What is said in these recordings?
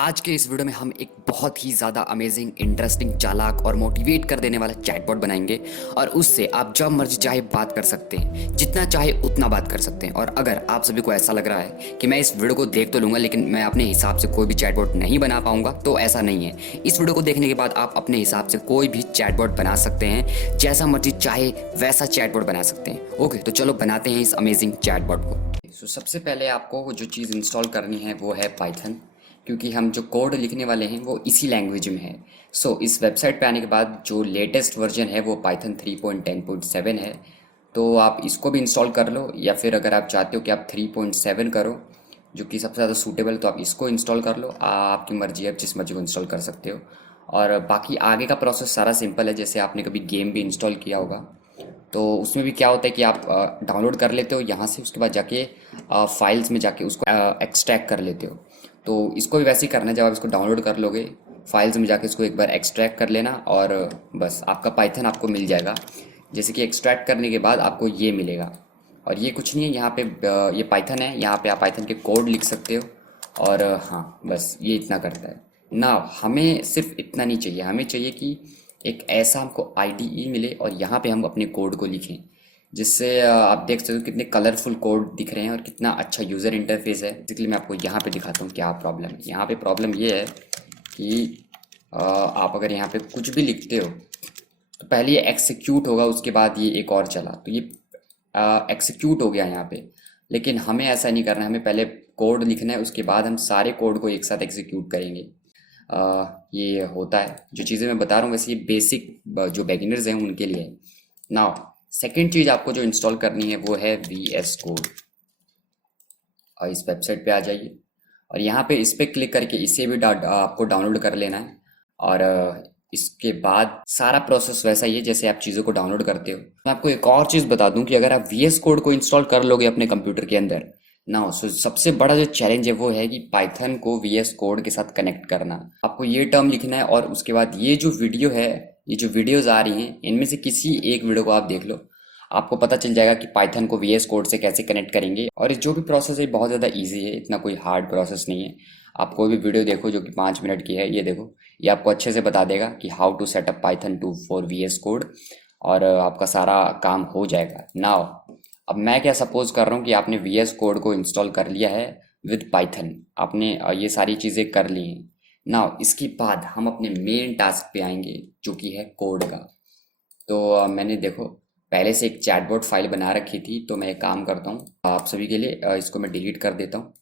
आज के इस वीडियो में हम एक बहुत ही ज़्यादा अमेजिंग, इंटरेस्टिंग, चालाक और मोटिवेट कर देने वाला चैटबॉट बनाएंगे और उससे आप जब मर्जी चाहे बात कर सकते हैं, जितना चाहे उतना बात कर सकते हैं। और अगर आप सभी को ऐसा लग रहा है कि मैं इस वीडियो को देख तो लूँगा लेकिन मैं अपने हिसाब से कोई भी चैटबॉट नहीं बना पाऊंगा, तो ऐसा नहीं है। इस वीडियो को देखने के बाद आप अपने हिसाब से कोई भी चैटबॉट बना सकते हैं, जैसा मर्जी चाहे वैसा चैटबॉट बना सकते हैं। ओके, तो चलो बनाते हैं इस अमेजिंग चैटबॉट को। सबसे पहले आपको जो चीज़ इंस्टॉल करनी है वो है पाइथन, क्योंकि हम जो कोड लिखने वाले हैं वो इसी लैंग्वेज में है। इस वेबसाइट पे आने के बाद जो लेटेस्ट वर्जन है वो पाइथन 3.10.7 है, तो आप इसको भी इंस्टॉल कर लो, या फिर अगर आप चाहते हो कि आप 3.7 करो जो कि सबसे ज़्यादा सूटेबल, तो आप इसको इंस्टॉल कर लो। आपकी मर्जी है, आप जिस मर्जी को इंस्टॉल कर सकते हो। और बाकी आगे का प्रोसेस सारा सिंपल है। जैसे आपने कभी गेम भी इंस्टॉल किया होगा, तो उसमें भी क्या होता है कि आप डाउनलोड कर लेते हो यहाँ से, उसके बाद जाके फाइल्स में जाके उसको एक्सट्रैक्ट कर लेते हो। तो इसको भी वैसे ही करना है। जब आप इसको डाउनलोड कर लोगे, फाइल्स में जाके इसको एक बार एक्सट्रैक्ट कर लेना और बस आपका पाइथन आपको मिल जाएगा। जैसे कि एक्सट्रैक्ट करने के बाद आपको ये मिलेगा, और ये कुछ नहीं है। यहाँ पे ये पाइथन है, यहाँ पे आप पाइथन के कोड लिख सकते हो। और हाँ, बस ये इतना करता है ना। हमें सिर्फ इतना नहीं चाहिए, हमें चाहिए कि एक ऐसा हमको आईडीई मिले और यहाँ पे हम अपने कोड को लिखें, जिससे आप देख सकते हो कितने कलरफुल कोड दिख रहे हैं और कितना अच्छा यूज़र इंटरफेस है। बेसिकली मैं आपको यहाँ पे दिखाता हूँ क्या प्रॉब्लम है। यहाँ पे प्रॉब्लम ये है कि आप अगर यहाँ पे कुछ भी लिखते हो तो पहले ये एक्सिक्यूट होगा, उसके बाद ये एक और चला, तो ये एक्सिक्यूट हो गया यहाँ पे। लेकिन हमें ऐसा नहीं करना है, हमें पहले कोड लिखना है, उसके बाद हम सारे कोड को एक साथ एग्जीक्यूट करेंगे। ये होता है। जो चीज़ें मैं बता रहा हूँ वैसे ये बेसिक जो बिगिनर्स हैं उनके लिए है। नाउ सेकेंड चीज़ आपको जो इंस्टॉल करनी है वो है VS कोड। और इस वेबसाइट पे आ जाइए और यहाँ पे इस पे क्लिक करके इसे भी आपको डाउनलोड कर लेना है। और इसके बाद सारा प्रोसेस वैसा ही है जैसे आप चीज़ों को डाउनलोड करते हो। मैं आपको एक और चीज़ बता दूं कि अगर आप VS कोड को इंस्टॉल कर लोगे अपने कंप्यूटर के अंदर ना, सबसे बड़ा जो चैलेंज है वो है कि पाइथन को VS कोड के साथ कनेक्ट करना। आपको ये टर्म लिखना है और उसके बाद ये जो वीडियो है, ये जो वीडियोज आ रही हैं, इनमें से किसी एक वीडियो को आप देख लो, आपको पता चल जाएगा कि पाइथन को VS कोड से कैसे कनेक्ट करेंगे। और जो भी प्रोसेस है बहुत ज़्यादा इजी है, इतना कोई हार्ड प्रोसेस नहीं है। आप कोई भी वीडियो देखो जो कि 5 मिनट की है, ये देखो, ये आपको अच्छे से बता देगा कि how to setup Python 2 for VS code, और आपका सारा काम हो जाएगा। नाउ अब मैं क्या सपोज कर रहा हूँ कि आपने VS कोड को इंस्टॉल कर लिया है विद पाइथन, आपने ये सारी चीज़ें कर ली हैं। नाउ इसके बाद हम अपने मेन टास्क पे आएंगे जो कि है कोड का। तो मैंने देखो पहले से एक चैटबॉट फाइल बना रखी थी, तो मैं एक काम करता हूँ आप सभी के लिए, इसको मैं डिलीट कर देता हूँ।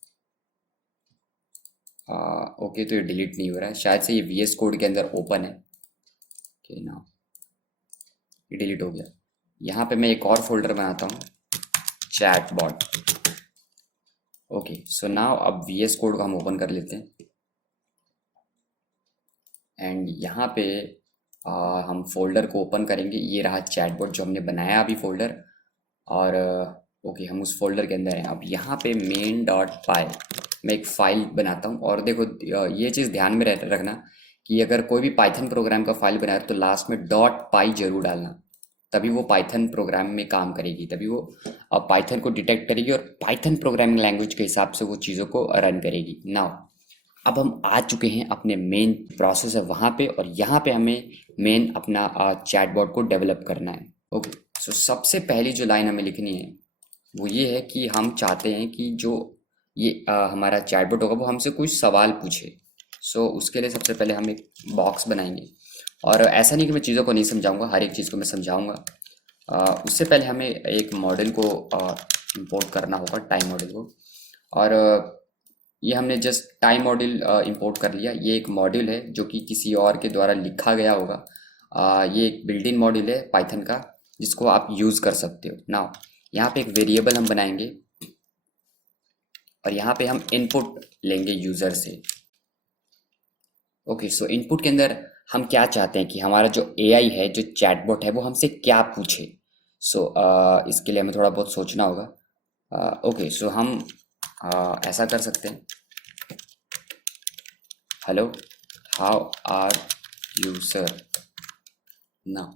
ओके, तो ये डिलीट नहीं हो रहा है, शायद से ये VS कोड के अंदर ओपन है। ओके ना, ये डिलीट हो गया। यहाँ पे मैं एक और फोल्डर बनाता हूँ, चैटबॉट। ओके, सो नाउ अब VS कोड को हम ओपन कर लेते हैं एंड यहाँ पे हम फोल्डर को ओपन करेंगे। ये रहा चैटबॉट जो हमने बनाया अभी फोल्डर। और ओके, हम उस फोल्डर के अंदर हैं। अब यहाँ पे मेन डॉट पाई मैं एक फ़ाइल बनाता हूँ। और देखो ये चीज़ ध्यान में रखना कि अगर कोई भी पाइथन प्रोग्राम का फाइल बनाए तो लास्ट में डॉट पाई जरूर डालना, तभी वो पाइथन प्रोग्राम में काम करेगी, तभी वो पाइथन को डिटेक्ट करेगी और पाइथन प्रोग्रामिंग लैंग्वेज के हिसाब से वो चीज़ों को रन करेगी। नाउ अब हम आ चुके हैं अपने मेन प्रोसेस है वहाँ पे, और यहाँ पे हमें मेन अपना चैटबॉट को डेवलप करना है। ओके, सो सबसे पहली जो लाइन हमें लिखनी है वो ये है कि हम चाहते हैं कि जो ये हमारा चैटबॉट होगा वो हमसे कुछ सवाल पूछे। उसके लिए सबसे पहले हम एक बॉक्स बनाएंगे। और ऐसा नहीं कि मैं चीज़ों को नहीं समझाऊंगा, हर एक चीज़ को मैं समझाऊंगा। उससे पहले हमें एक मॉडल को इंपोर्ट करना होगा, टाइम मॉडल को। और ये हमने जस्ट टाइम मॉड्यूल इंपोर्ट कर लिया। ये एक मॉड्यूल है जो कि किसी और के द्वारा लिखा गया होगा। ये एक बिल्ट इन मॉड्यूल है पाइथन का, जिसको आप यूज़ कर सकते हो। नाउ यहाँ पे एक वेरिएबल हम बनाएंगे और यहाँ पे हम इनपुट लेंगे यूज़र से। ओके, सो इनपुट के अंदर हम क्या चाहते हैं कि हमारा जो AI है, जो चैटबॉट है, वो हमसे क्या पूछे। इसके लिए हमें थोड़ा बहुत सोचना होगा। ओके, सो हम ऐसा कर सकते हैं, hello, how are you sir. ना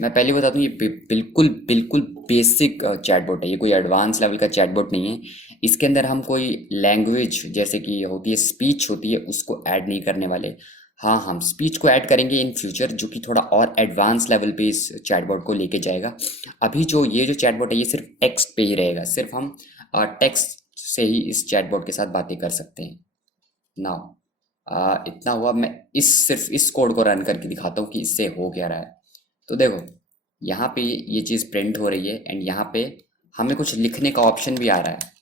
मैं पहले बता दूं, ये बिल्कुल बिल्कुल बेसिक चैटबॉट है, ये कोई एडवांस लेवल का चैटबॉट नहीं है। इसके अंदर हम कोई लैंग्वेज जैसे कि होती है स्पीच होती है उसको ऐड नहीं करने वाले। हाँ, हम स्पीच को ऐड करेंगे इन फ्यूचर, जो कि थोड़ा और एडवांस लेवल पे इस चैटबॉट को लेके जाएगा। अभी जो ये जो चैटबॉट है ये सिर्फ टेक्स्ट पे ही रहेगा, सिर्फ हम टेक्स्ट से ही इस चैटबॉट के साथ बातें कर सकते हैं। नाउ इतना हुआ, मैं इस सिर्फ इस कोड को रन करके दिखाता हूँ कि इससे हो क्या रहा है। तो देखो, यहाँ पे ये चीज़ प्रिंट हो रही है एंड यहाँ पे हमें कुछ लिखने का ऑप्शन भी आ रहा है।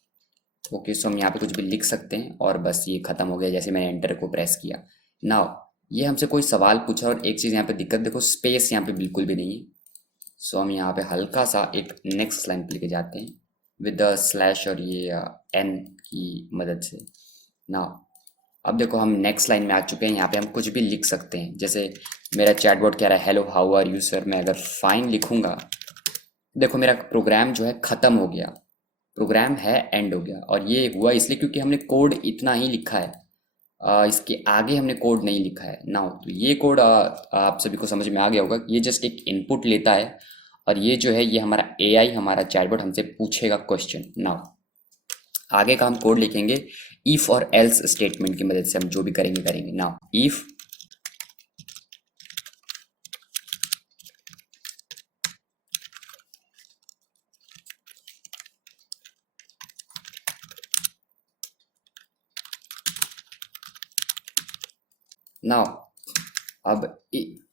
ओके, सो हम यहाँ पे कुछ भी लिख सकते हैं और बस ये ख़त्म हो गया जैसे मैंने एंटर को प्रेस किया। नाउ ये हमसे कोई सवाल पूछा और एक चीज़ यहाँ पे दिक्कत देखो, स्पेस यहाँ पे बिल्कुल भी नहीं है। सो हम यहाँ पे हल्का सा एक नेक्स्ट लाइन पे लेके जाते हैं विद द स्लैश और ये एन की मदद से। नाउ अब देखो हम नेक्स्ट लाइन में आ चुके हैं, यहाँ पे हम कुछ भी लिख सकते हैं। जैसे मेरा चैटबॉट कह रहा है hello how are you sir, मैं अगर फाइन लिखूंगा, देखो मेरा प्रोग्राम जो है ख़त्म हो गया, प्रोग्राम है एंड हो गया। और ये हुआ इसलिए क्योंकि हमने कोड इतना ही लिखा है, इसके आगे हमने कोड नहीं लिखा है। नाउ तो ये कोड आप सभी को समझ में आ गया होगा, ये जस्ट एक इनपुट लेता है और ये जो है ये हमारा एआई हमारा चैटबॉट हमसे पूछेगा क्वेश्चन। नाउ आगे का हम कोड लिखेंगे इफ और एल्स स्टेटमेंट की मदद से, हम जो भी करेंगे करेंगे। नाउ इफ नाउ अब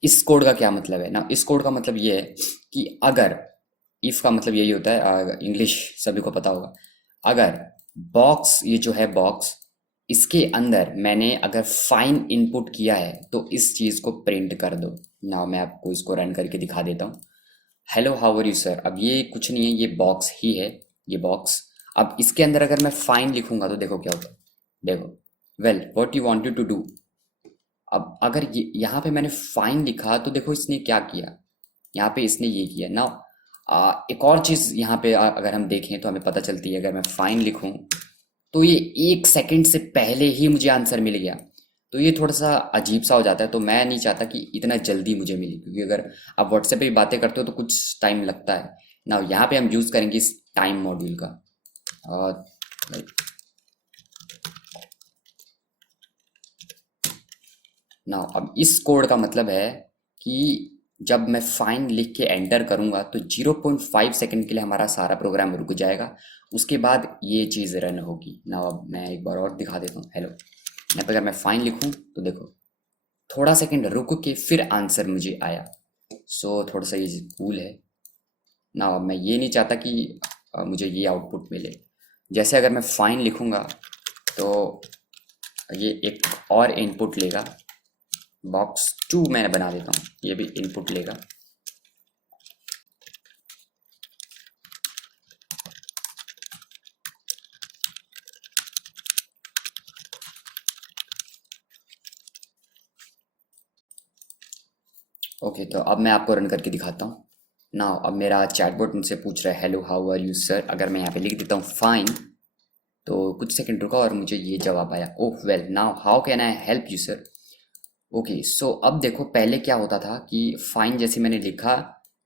इस कोड का क्या मतलब है ना, इस कोड का मतलब ये है कि अगर इफ का मतलब यही होता है, इंग्लिश सभी को पता होगा। अगर बॉक्स, ये जो है बॉक्स, इसके अंदर मैंने अगर फाइन इनपुट किया है तो इस चीज़ को प्रिंट कर दो। ना मैं आपको इसको रन करके दिखा देता हूँ। Hello how are you sir, अब ये कुछ नहीं है, ये बॉक्स ही है, ये बॉक्स। अब इसके अंदर अगर मैं फाइन लिखूंगा तो देखो क्या होगा, देखो well what you wanted to do. अब अगर ये यहाँ पे मैंने फाइन लिखा तो देखो इसने क्या किया, यहाँ पे इसने ये किया ना। एक और चीज़ यहाँ पे अगर हम देखें तो हमें पता चलती है, अगर मैं फाइन लिखूँ तो ये 1 सेकंड से पहले ही मुझे आंसर मिल गया। तो ये थोड़ा सा अजीब सा हो जाता है, तो मैं नहीं चाहता कि इतना जल्दी मुझे मिले, क्योंकि अगर आप व्हाट्सएप पे भी बातें करते हो तो कुछ टाइम लगता है ना। यहाँ पे हम यूज़ करेंगे इस टाइम मॉड्यूल का। ना अब इस कोड का मतलब है कि जब मैं फाइन लिख के एंटर करूंगा तो 0.5 सेकंड के लिए हमारा सारा प्रोग्राम रुक जाएगा, उसके बाद ये चीज़ रन होगी ना। अब मैं एक बार और दिखा देता हूँ। हेलो, यहाँ पे अगर मैं फाइन लिखूँ तो देखो थोड़ा सेकंड रुक के फिर आंसर मुझे आया। सो थोड़ा सा ये कूल है ना। अब मैं ये नहीं चाहता कि मुझे ये आउटपुट मिले। जैसे अगर मैं फाइन लिखूँगा तो ये एक और इनपुट लेगा, बॉक्स 2 मैं बना देता हूँ, ये भी इनपुट लेगा। ओके, तो अब मैं आपको रन करके दिखाता हूँ ना। अब मेरा चैटबॉट मुझसे पूछ रहा है hello how are you sir, अगर मैं यहाँ पे लिख देता हूँ फाइन तो कुछ सेकंड रुका और मुझे ये जवाब आया, oh well now how can I help you sir. Okay, so अब देखो पहले क्या होता था कि फाइन जैसे मैंने लिखा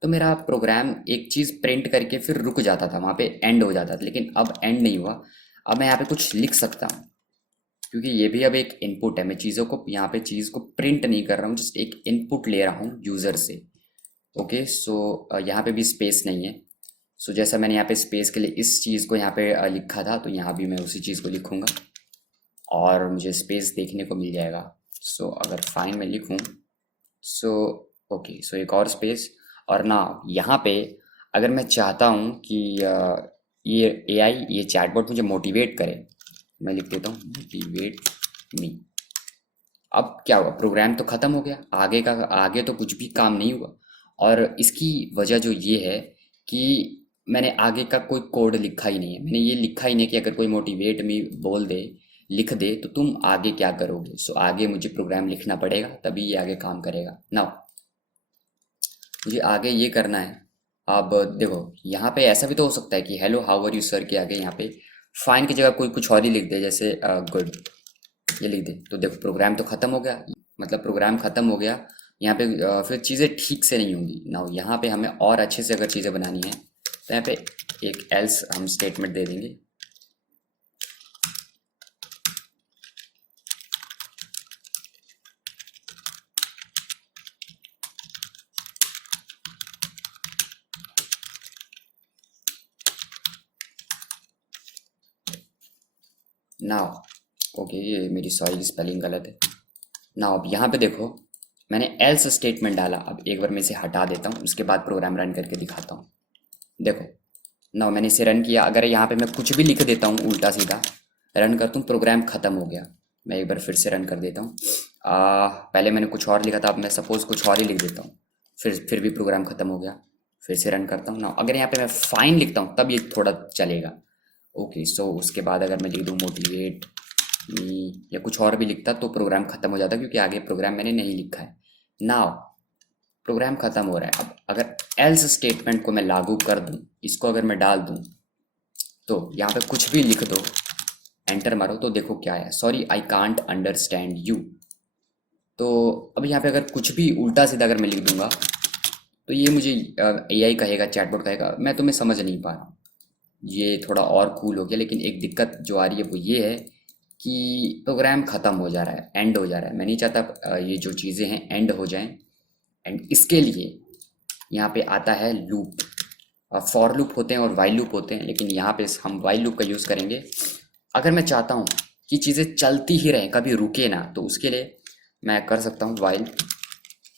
तो मेरा प्रोग्राम एक चीज़ प्रिंट करके फिर रुक जाता था, वहाँ पे एंड हो जाता था, लेकिन अब एंड नहीं हुआ। अब मैं यहाँ पे कुछ लिख सकता हूँ, क्योंकि ये भी अब एक इनपुट है। मैं चीज़ों को यहाँ पे चीज़ को प्रिंट नहीं कर रहा हूँ, जस्ट एक इनपुट ले रहा हूँ यूज़र से। ओके, सो यहाँ पे भी स्पेस नहीं है। सो जैसा मैंने यहाँ पे स्पेस के लिए इस चीज़ को यहाँ पे लिखा था, तो यहाँ भी मैं उसी चीज़ को लिखूँगा और मुझे स्पेस देखने को मिल जाएगा। सो अगर फाइन में लिखूँ सो ओके, सो एक और स्पेस। और ना यहाँ पे अगर मैं चाहता हूँ कि ये एआई ये चैटबॉट मुझे मोटिवेट करे, मैं लिख देता हूँ मोटिवेट मी। अब क्या हुआ, प्रोग्राम तो ख़त्म हो गया, आगे तो कुछ भी काम नहीं हुआ। और इसकी वजह जो ये है कि मैंने आगे का कोई कोड लिखा ही नहीं है। मैंने ये लिखा ही नहीं कि अगर कोई मोटिवेट मी बोल दे, लिख दे तो तुम आगे क्या करोगे। सो आगे मुझे प्रोग्राम लिखना पड़ेगा तभी ये आगे काम करेगा ना। मुझे आगे ये करना है। अब देखो यहाँ पे ऐसा भी तो हो सकता है कि hello how are you sir के आगे यहाँ पे फाइन की जगह कोई कुछ और ही लिख दे, जैसे गुड ये लिख दे, तो देखो प्रोग्राम तो ख़त्म हो गया। मतलब प्रोग्राम ख़त्म हो गया यहाँ पे फिर चीज़ें ठीक से नहीं होंगी ना। यहाँ पे हमें और अच्छे से अगर चीज़ें बनानी है तो यहाँ पे एक एल्स हम स्टेटमेंट दे देंगे। नाउ ओके, ये मेरी सॉरी की स्पेलिंग गलत है। नाउ अब यहाँ पे देखो, मैंने एल्स स्टेटमेंट डाला। अब एक बार मैं इसे हटा देता हूँ, उसके बाद प्रोग्राम रन करके दिखाता हूँ। देखो नाउ मैंने इसे रन किया। अगर यहाँ पे मैं कुछ भी लिख देता हूँ उल्टा सीधा, रन करता हूँ, प्रोग्राम ख़त्म हो गया। मैं एक बार फिर से रन कर देता हूँ। पहले मैंने कुछ और लिखा था, अब मैं सपोज़ कुछ और ही लिख देता हूँ, फिर भी प्रोग्राम ख़त्म हो गया। फिर से रन करता हूँ ना। अगर यहाँ पे मैं फाइन लिखता हूँ तब ये थोड़ा चलेगा। ओके सो उसके बाद अगर मैं लिख दूँ मोटिवेट मी या कुछ और भी लिखता तो प्रोग्राम ख़त्म हो जाता, क्योंकि आगे प्रोग्राम मैंने नहीं लिखा है। नाउ प्रोग्राम ख़त्म हो रहा है। अब अगर एल्स स्टेटमेंट को मैं लागू कर दूँ, इसको अगर मैं डाल दूँ तो यहाँ पे कुछ भी लिख दो, एंटर मारो तो देखो क्या है, sorry I can't understand you. तो अब यहाँ पे अगर कुछ भी उल्टा सीधा अगर मैं लिख दूंगा तो ये मुझे एआई कहेगा, चैटबॉट कहेगा मैं तुम्हें समझ नहीं पा रहा हूँ। ये थोड़ा और कूल हो गया, लेकिन एक दिक्कत जो आ रही है वो ये है कि प्रोग्राम ख़त्म हो जा रहा है, एंड हो जा रहा है। मैं नहीं चाहता ये जो चीज़ें हैं एंड हो जाएं। एंड इसके लिए यहाँ पे आता है लूप। फॉर लूप होते हैं और वाइल लूप होते हैं, लेकिन यहाँ पे हम वाइल लूप का यूज़ करेंगे। अगर मैं चाहता हूँ कि चीज़ें चलती ही रहें, कभी रुके ना, तो उसके लिए मैं कर सकता हूँ वाइल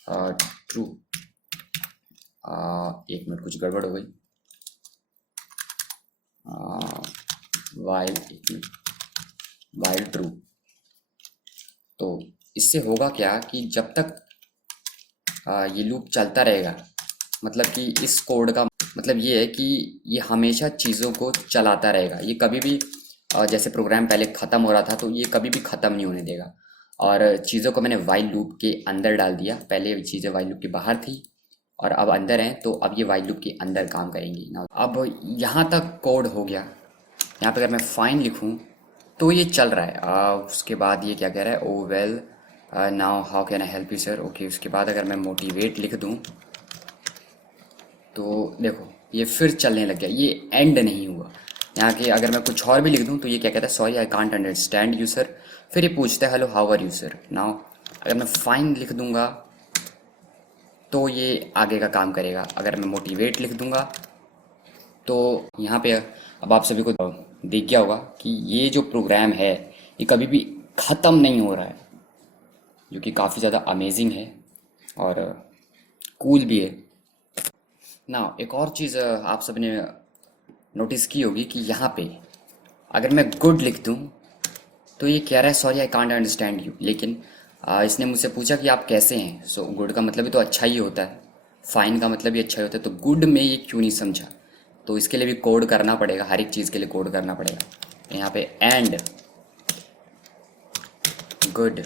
ट्रू। एक मिनट, कुछ गड़बड़ हो गई। वाइल एक मिनट, वाइल ट्रू। तो इससे होगा क्या कि जब तक ये लूप चलता रहेगा, मतलब कि इस कोड का मतलब ये है कि ये हमेशा चीज़ों को चलाता रहेगा। ये कभी भी जैसे प्रोग्राम पहले ख़त्म हो रहा था तो ये कभी भी ख़त्म नहीं होने देगा। और चीज़ों को मैंने वाइल लूप के अंदर डाल दिया। पहले ये चीज़ें वाइल लूप के बाहर थी और अब अंदर हैं, तो अब ये वाइल लूप के अंदर काम करेंगी ना। अब यहाँ तक कोड हो गया। यहाँ पे अगर मैं फाइन लिखूँ तो ये चल रहा है। उसके बाद ये क्या कह रहा है, oh well now how can I help you sir. Okay, उसके बाद अगर मैं मोटिवेट लिख दूँ तो देखो ये फिर चलने लग गया, ये एंड नहीं हुआ। यहाँ के अगर मैं कुछ और भी लिख दूँ तो ये क्या कहता है, sorry I can't understand you sir. फिर ये पूछता है hello how are you sir. Now अगर मैं फाइन लिख दूँगा तो ये आगे का काम करेगा। अगर मैं मोटिवेट लिख दूँगा तो यहाँ पे अब आप सभी को दिख गया होगा कि ये जो प्रोग्राम है ये कभी भी ख़त्म नहीं हो रहा है, जो कि काफ़ी ज़्यादा अमेजिंग है और कूल भी है ना। एक और चीज़ आप सबने नोटिस की होगी कि यहाँ पे अगर मैं गुड लिख दूँ तो ये कह रहा है sorry I can't understand you. लेकिन इसने मुझसे पूछा कि आप कैसे हैं। सो गुड का मतलब भी तो अच्छा ही होता है, फाइन का मतलब भी अच्छा ही होता है, तो गुड में ये क्यों नहीं समझा। तो इसके लिए भी कोड करना पड़ेगा, हर एक चीज़ के लिए कोड करना पड़ेगा। तो यहाँ पे एंड गुड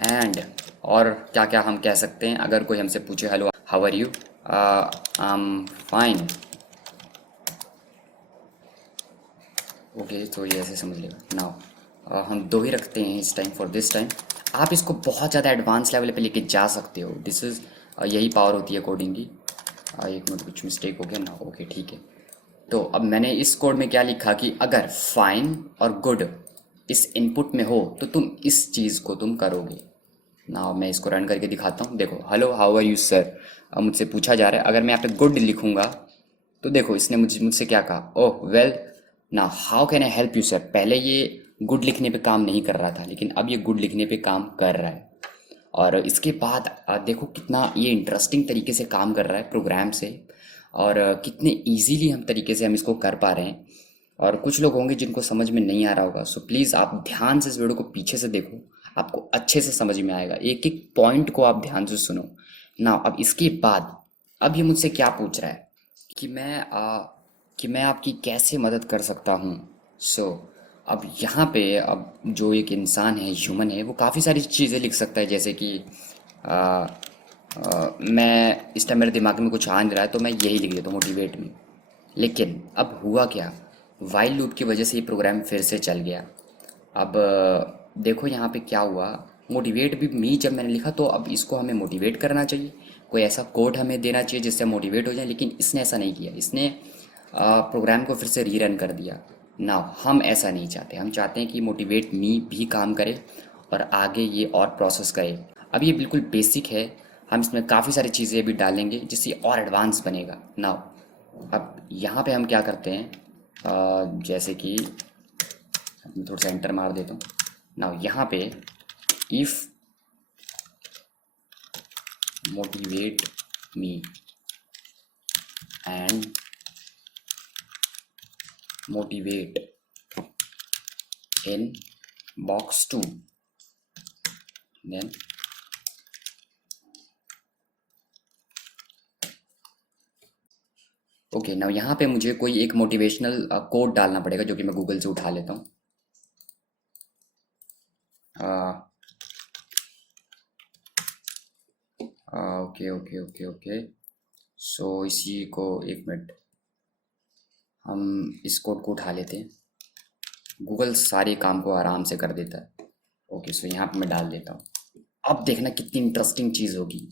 एंड और क्या क्या हम कह सकते हैं। अगर कोई हमसे पूछे hello how are you, I am fine. Okay तो ये ऐसे समझ लेगा। नाउ हम दो ही रखते हैं इस टाइम फॉर दिस टाइम। आप इसको बहुत ज़्यादा एडवांस लेवल पे लेके जा सकते हो। दिस इज़ यही पावर होती है कोडिंग की। एक मिनट, कुछ मिस्टेक हो गया ना। ओके ठीक है। तो अब मैंने इस कोड में क्या लिखा कि अगर फाइन और गुड इस इनपुट में हो तो तुम इस चीज़ को तुम करोगे ना। मैं इसको रन करके दिखाता हूँ। देखो hello how are you sir, अब मुझसे पूछा जा रहा है। अगर मैं यहाँ पे गुड लिखूँगा तो देखो इसने मुझसे क्या कहा, ओह वेल ना how can I help you sir. पहले ये गुड लिखने पे काम नहीं कर रहा था, लेकिन अब ये गुड लिखने पे काम कर रहा है। और इसके बाद देखो कितना ये इंटरेस्टिंग तरीके से काम कर रहा है प्रोग्राम से, और कितने इजीली हम तरीके से हम इसको कर पा रहे हैं। और कुछ लोग होंगे जिनको समझ में नहीं आ रहा होगा, सो प्लीज़ आप ध्यान से इस वीडियो को पीछे से देखो, आपको अच्छे से समझ में आएगा। एक एक पॉइंट को आप ध्यान से सुनो ना। अब इसके बाद अब ये मुझसे क्या पूछ रहा है कि मैं आपकी कैसे मदद कर सकता हूँ। सो अब यहाँ पे अब जो एक इंसान है, ह्यूमन है, वो काफ़ी सारी चीज़ें लिख सकता है। जैसे कि आ, मैं इस टाइम मेरे दिमाग में कुछ आ नहीं रहा है तो मैं यही लिख देता हूँ मोटिवेट में। लेकिन अब हुआ क्या, वाइल लूप की वजह से ये प्रोग्राम फिर से चल गया। अब देखो यहाँ पे क्या हुआ, मोटिवेट भी मी जब मैंने लिखा तो अब इसको हमें मोटिवेट करना चाहिए, कोई ऐसा कोड हमें देना चाहिए जिससे मोटिवेट हो जाए, लेकिन इसने ऐसा नहीं किया। इसने प्रोग्राम को फिर से रीरन कर दिया ना। हम ऐसा नहीं चाहते, हम चाहते हैं कि मोटिवेट मी भी काम करे और आगे ये और प्रोसेस करे। अब ये बिल्कुल बेसिक है, हम इसमें काफ़ी सारी चीज़ें भी डालेंगे जिससे और एडवांस बनेगा ना। अब यहाँ पे हम क्या करते हैं, जैसे कि मैं थोड़ा सा एंटर मार देता हूँ ना। यहाँ पे if motivate me and motivate in box 2, then okay now यहाँ पे मुझे कोई एक मोटिवेशनल कोड डालना पड़ेगा जो कि मैं गूगल से उठा लेता हूँ। Okay okay okay okay so इसी को एक मिनट हम इस कोड को उठा लेते हैं। गूगल सारे काम को आराम से कर देता है। ओके सो यहाँ पे मैं डाल देता हूँ। अब देखना कितनी इंटरेस्टिंग चीज़ होगी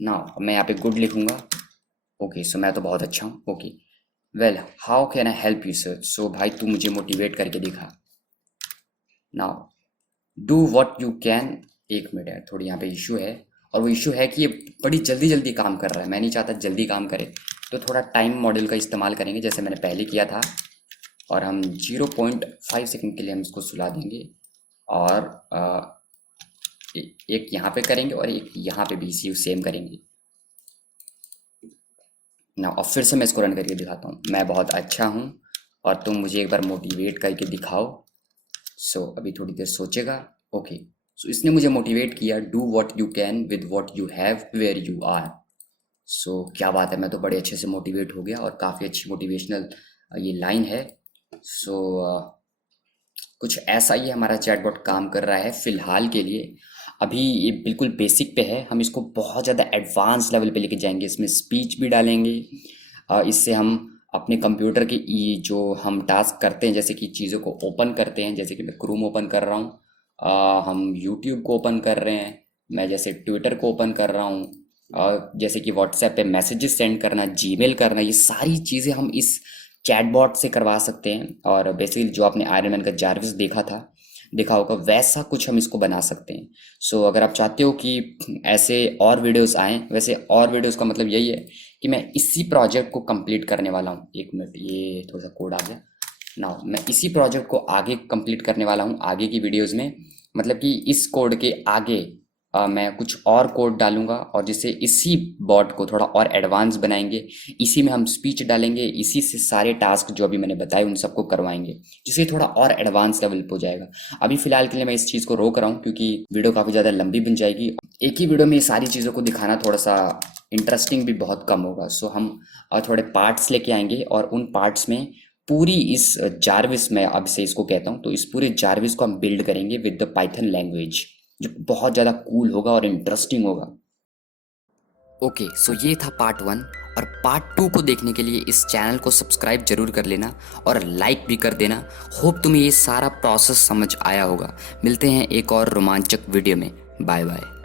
ना। मैं यहाँ पे गुड लिखूँगा। ओके सो मैं तो बहुत अच्छा हूँ। Okay well how can I help you sir. So भाई तू मुझे मोटिवेट करके दिखा। Now do what you can. एक मिनट यार, थोड़ी यहाँ पे इशू है, और वो इशू है कि ये बड़ी जल्दी जल्दी काम कर रहा है। मैं नहीं चाहता जल्दी काम करे, तो थोड़ा टाइम मॉडल का इस्तेमाल करेंगे जैसे मैंने पहले किया था, और हम 0.5 सेकंड के लिए हम इसको सुला देंगे, और एक यहाँ पे करेंगे और एक यहाँ पे भी इसी सेम करेंगे ना। और फिर से मैं इसको रन करके दिखाता हूँ। मैं बहुत अच्छा हूँ और तुम मुझे एक बार मोटिवेट करके दिखाओ। सो अभी थोड़ी देर सोचेगा। ओके सो इसने मुझे मोटिवेट किया। Do what you can with what you have where you are. So क्या बात है, मैं तो बड़े अच्छे से मोटिवेट हो गया, और काफ़ी अच्छी मोटिवेशनल ये लाइन है। सो कुछ ऐसा ही हमारा चैटबॉट काम कर रहा है फ़िलहाल के लिए। अभी ये बिल्कुल बेसिक पे है, हम इसको बहुत ज़्यादा एडवांस लेवल पे लेके जाएंगे। इसमें स्पीच भी डालेंगे। इससे हम अपने कंप्यूटर के ये जो हम टास्क करते हैं, जैसे कि चीज़ों को ओपन करते हैं, जैसे कि मैं क्रोम ओपन कर रहा हूँ, हम यूट्यूब को ओपन कर रहे हैं, मैं जैसे ट्विटर को ओपन कर रहा हूँ, जैसे कि व्हाट्सएप पे मैसेजेस सेंड करना, जीमेल करना, ये सारी चीज़ें हम इस चैटबॉट से करवा सकते हैं। और बेसिकली जो आपने आयरन मैन का जार्विस देखा होगा, वैसा कुछ हम इसको बना सकते हैं। सो अगर आप चाहते हो कि ऐसे और वीडियोस आएँ, वैसे और वीडियोस का मतलब यही है कि मैं इसी प्रोजेक्ट को कंप्लीट करने वाला हूँ। एक मिनट, ये थोड़ा सा कोड आ गया ना। मैं इसी प्रोजेक्ट को आगे कंप्लीट करने वाला हूँ आगे की वीडियोस में। मतलब कि इस कोड के आगे मैं कुछ और कोड डालूंगा, और जिससे इसी बॉट को थोड़ा और एडवांस बनाएंगे। इसी में हम स्पीच डालेंगे, इसी से सारे टास्क जो अभी मैंने बताए उन सबको करवाएंगे, जिससे थोड़ा और एडवांस लेवल पे हो जाएगा। अभी फिलहाल के लिए मैं इस चीज़ को रोक रहा हूँ क्योंकि वीडियो काफ़ी ज़्यादा लंबी बन जाएगी। एक ही वीडियो में ये सारी चीज़ों को दिखाना थोड़ा सा इंटरेस्टिंग भी बहुत कम होगा। सो हम थोड़े पार्ट्स लेके आएंगे, और उन पार्ट्स में पूरी इस जार्विस, में अब से इसको कहता हूँ, तो इस पूरे जार्विस को हम बिल्ड करेंगे विद द पाइथन लैंग्वेज, जो बहुत ज़्यादा कूल होगा और इंटरेस्टिंग होगा। ओके सो ये था पार्ट 1, और पार्ट 2 को देखने के लिए इस चैनल को सब्सक्राइब जरूर कर लेना और लाइक भी कर देना। होप तुम्हें ये सारा प्रोसेस समझ आया होगा। मिलते हैं एक और रोमांचक वीडियो में। Bye bye.